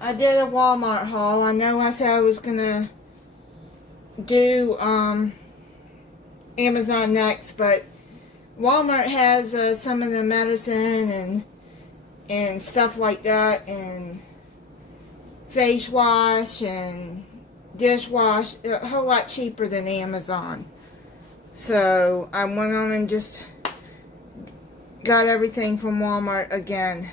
I did a Walmart haul. I know I said I was gonna do Amazon next, but Walmart has some of the medicine and stuff like that, and face wash and dishwash, a whole lot cheaper than Amazon. So I went on and just got everything from Walmart again.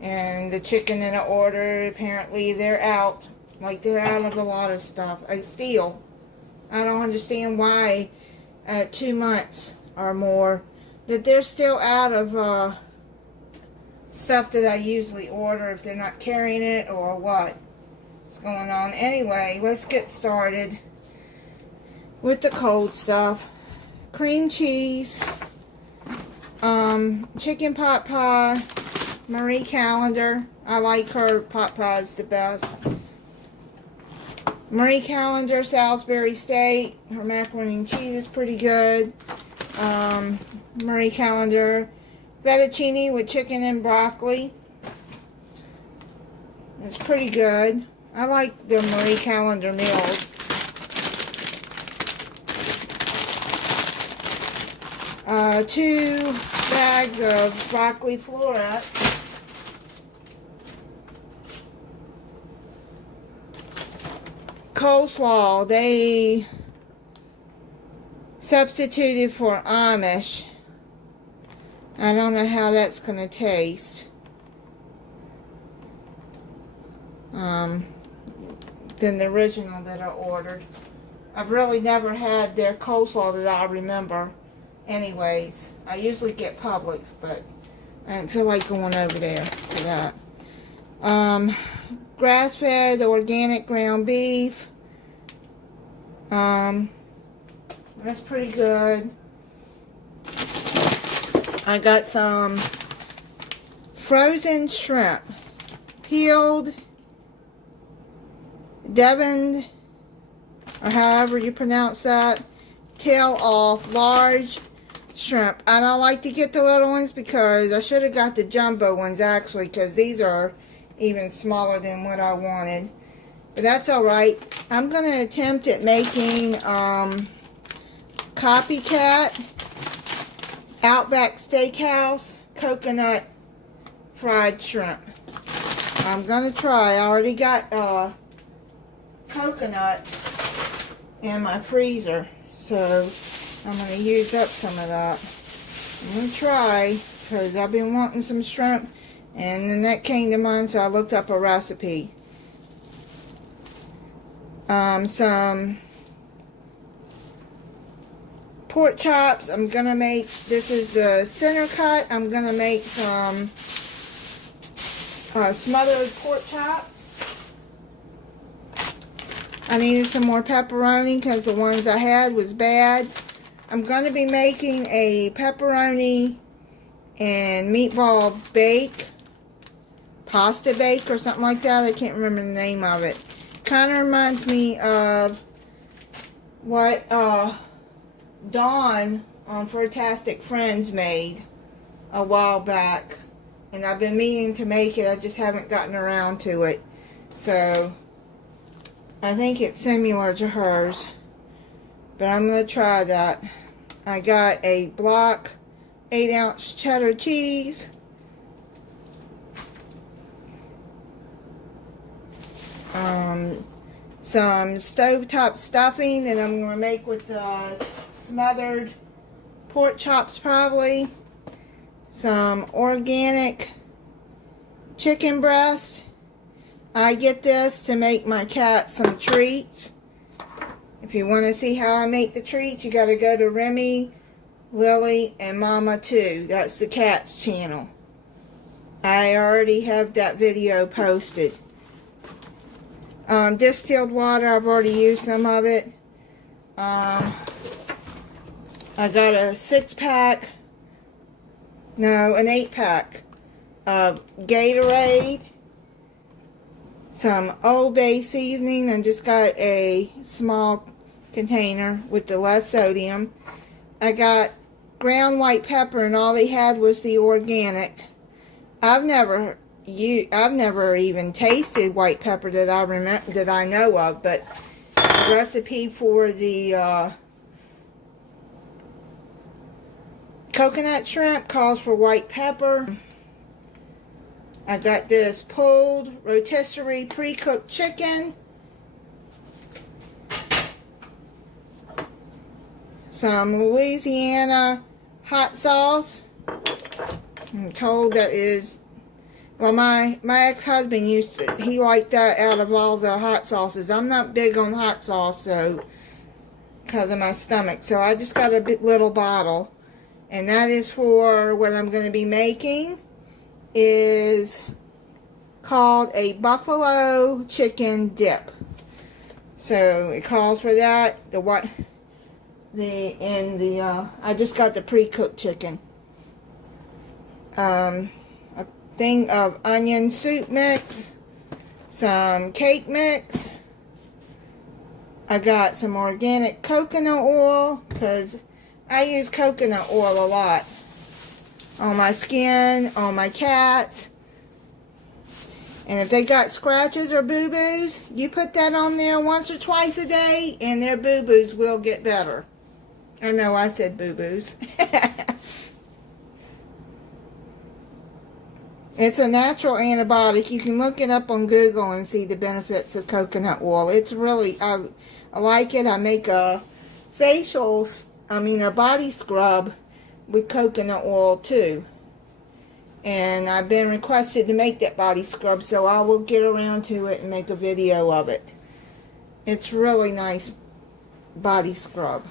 And the chicken that I ordered, apparently they're out. Like, they're out of a lot of stuff. I don't understand why at 2 months or more that they're still out of stuff that I usually order, if they're not carrying it or what's going on. Anyway, let's get started with the cold stuff. Cream cheese, chicken pot pie, Marie Callender. I like her pot pies the best. Marie Callender Salisbury steak. Her macaroni and cheese is pretty good. Marie Callender fettuccine with chicken and broccoli. It's pretty good. I like the Marie Callender meals. Two bags of broccoli florets. Coleslaw, they substituted for Amish. I don't know how that's going to taste. Than the original that I ordered. I've really never had their coleslaw that I remember. Anyways, I usually get Publix, but I didn't feel like going over there for that. Grass-fed organic ground beef. That's pretty good. I got some frozen shrimp, peeled, devoned, or however you pronounce that, tail off, large shrimp. I don't like to get the little ones because I should have got the jumbo ones actually, because these are even smaller than what I wanted. But that's alright. I'm going to attempt at making copycat Outback Steakhouse coconut fried shrimp. I'm going to try. I already got coconut in my freezer, so I'm going to use up some of that. I'm going to try, because I've been wanting some shrimp, and then that came to mind, so I looked up a recipe. Some pork chops. I'm going to make, this is the center cut, I'm going to make some smothered pork chops. I needed some more pepperoni because the ones I had was bad. I'm going to be making a pepperoni and meatball bake, pasta bake or something like that. I can't remember the name of it. Kind of reminds me of what Dawn on Fantastic Friends made a while back. And I've been meaning to make it, I just haven't gotten around to it. So, I think it's similar to hers. But I'm going to try that. I got a block 8-ounce cheddar cheese. Some stovetop stuffing that I'm going to make with smothered pork chops probably. Some organic chicken breast. I get this to make my cat some treats. If you want to see how I make the treats, you got to go to Remy, Lily, and Momma too. That's the cat's channel. I already have that video posted. Distilled water, I've already used some of it. I got a 6-pack, no, an 8-pack of Gatorade. Some Old Bay seasoning. I just got a small container with the less sodium. I got ground white pepper, and all they had was the organic. I've never I've never even tasted white pepper that I know of, but the recipe for the coconut shrimp calls for white pepper. I got this pulled rotisserie pre-cooked chicken, some Louisiana hot sauce. I'm told that is, well, my ex-husband he liked that out of all the hot sauces. I'm not big on hot sauce, so, because of my stomach, so I just got a little bottle, and that is for what I'm going to be making. Is called a buffalo chicken dip. So it calls for that. I just got the pre-cooked chicken. A thing of onion soup mix, some cake mix. I got some organic coconut oil because I use coconut oil a lot on my skin, on my cats. And if they got scratches or boo-boos, you put that on there once or twice a day and their boo-boos will get better. I know I said boo-boos. It's a natural antibiotic. You can look it up on Google and see the benefits of coconut oil. It's really, I like it. I make a body scrub with coconut oil too, and I've been requested to make that body scrub, so I will get around to it and make a video of it. It's really nice body scrub.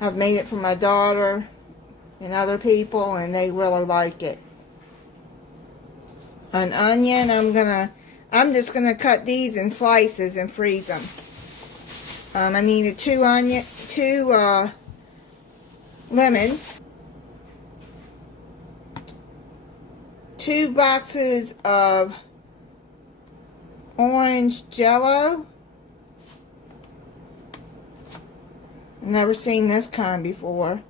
I've made it for my daughter and other people, and they really like it. An onion, I'm just gonna cut these in slices and freeze them. I needed two lemons, 2 boxes of orange jello. Never seen this kind before.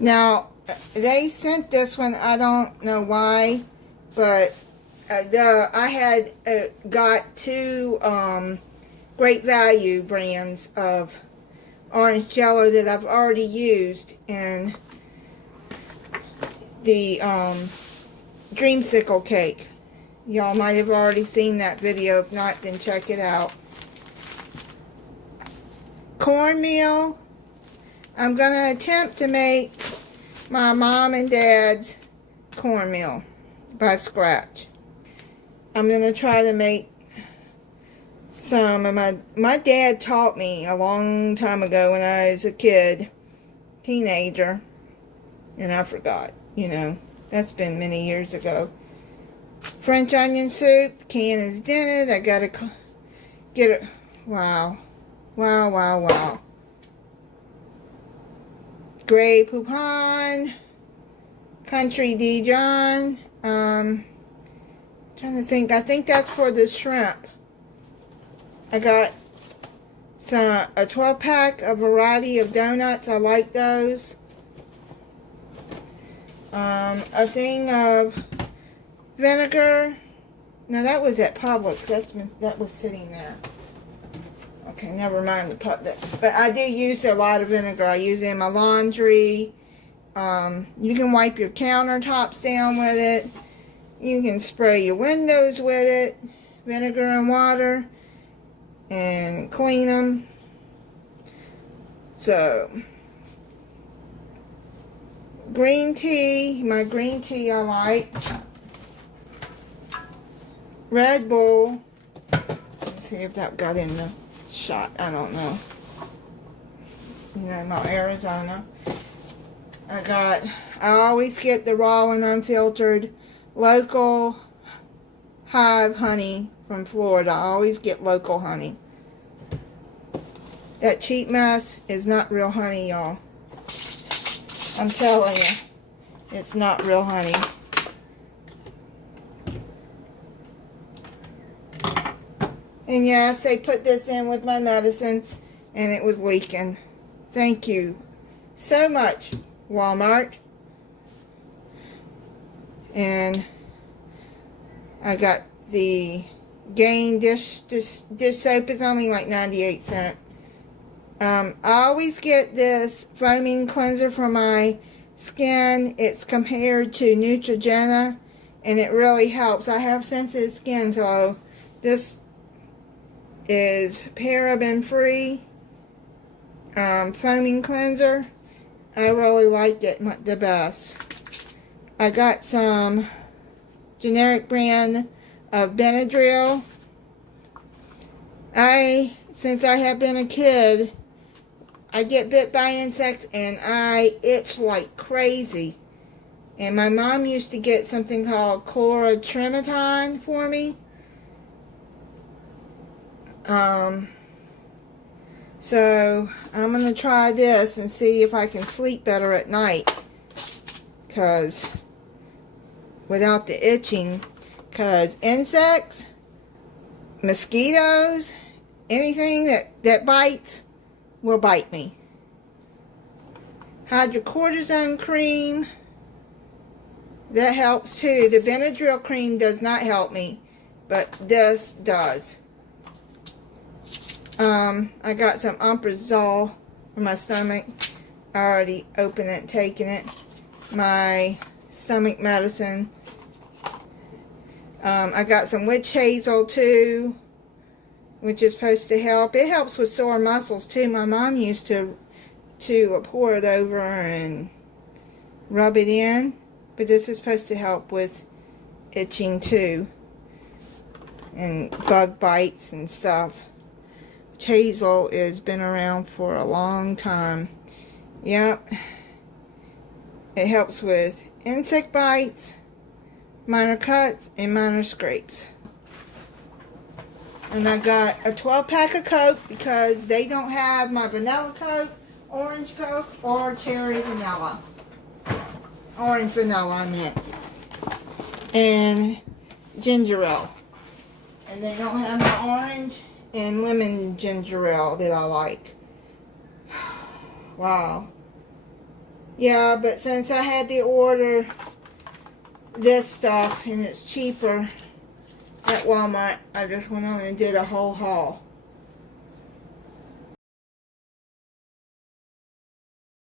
Now, they sent this one, I don't know why, but I had got 2 Great Value brands of orange jello that I've already used in the dreamsicle cake. Y'all might have already seen that video. If not, then check it out. Cornmeal. I'm going to attempt to make my mom and dad's cornmeal by scratch. I'm going to try to make some. And my dad taught me a long time ago when I was a kid, teenager, and I forgot, that's been many years ago. French onion soup, the can is dented. I got to get it. Wow. Wow, wow, wow. Grey Poupon, Country Dijon. Trying to think. I think that's for the shrimp. I got a 12-pack, a variety of donuts. I like those. A thing of vinegar. No, that was at Publix. That was sitting there. Okay, never mind but I do use a lot of vinegar. I use it in my laundry. You can wipe your countertops down with it. You can spray your windows with it. Vinegar and water. And clean them. So, green tea. My green tea I like. Red Bull. Let's see if that got in the shot. I don't know. Not Arizona. I always get the raw and unfiltered local hive honey from Florida. I always get local honey. That cheap mess is not real honey, y'all. I'm telling you, it's not real honey. And yes, they put this in with my medicine and it was leaking. Thank you. so much, Walmart. And I got the Gain dish soap. Is only like 98 cents. I always get this foaming cleanser for my skin. It's compared to Neutrogena, and it really helps. I have sensitive skin, so this is paraben free foaming cleanser. I really like it the best. I got some generic brand of Benadryl. Since I have been a kid, I get bit by insects and I itch like crazy. And my mom used to get something called chlorotrimeton for me. So I'm going to try this and see if I can sleep better at night. Because without the itching. Because insects, mosquitoes, anything that bites will bite me. Hydrocortisone cream, that helps too. The Benadryl cream does not help me, but this does. I got some omeprazole for my stomach. I already opened it, taken it. My stomach medicine. I got some witch hazel too, which is supposed to help. It helps with sore muscles too. My mom used to pour it over and rub it in, but this is supposed to help with itching too, and bug bites and stuff. Witch hazel has been around for a long time. Yep. It helps with insect bites, minor cuts, and minor scrapes. And I got a 12-pack of Coke because they don't have my vanilla Coke, orange Coke, or cherry vanilla. Orange vanilla, I meant. And ginger ale. And they don't have my orange and lemon ginger ale that I like. Wow. Yeah, but since I had to order this stuff and it's cheaper at Walmart, I just went on and did a whole haul.